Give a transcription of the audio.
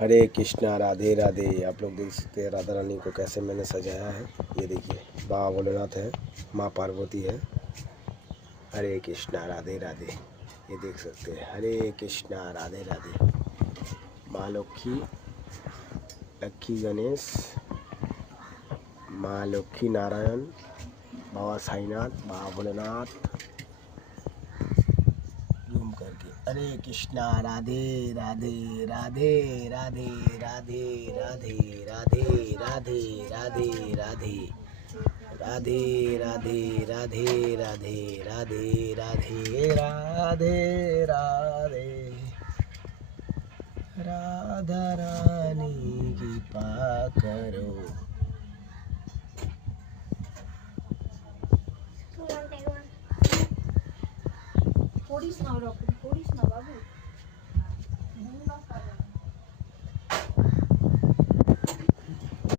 हरे कृष्णा राधे राधे। आप लोग देख सकते हैं राधा रानी को कैसे मैंने सजाया है। ये देखिए, बाबा भोलेनाथ है, माँ पार्वती है। हरे कृष्णा राधे राधे। ये देख सकते हैं, हरे कृष्णा राधे राधे। माँ लक्ष्मी गणेश, माँ लक्ष्मी नारायण, बाबा साईनाथ, बाबा भोलेनाथ। घूम करके हरे कृष्णा राधे राधे राधे राधे राधे राधे राधे राधे राधे राधे राधे राधे राधे राधे राधे राधे राधे राधे। राधा रानी की कृपा करो।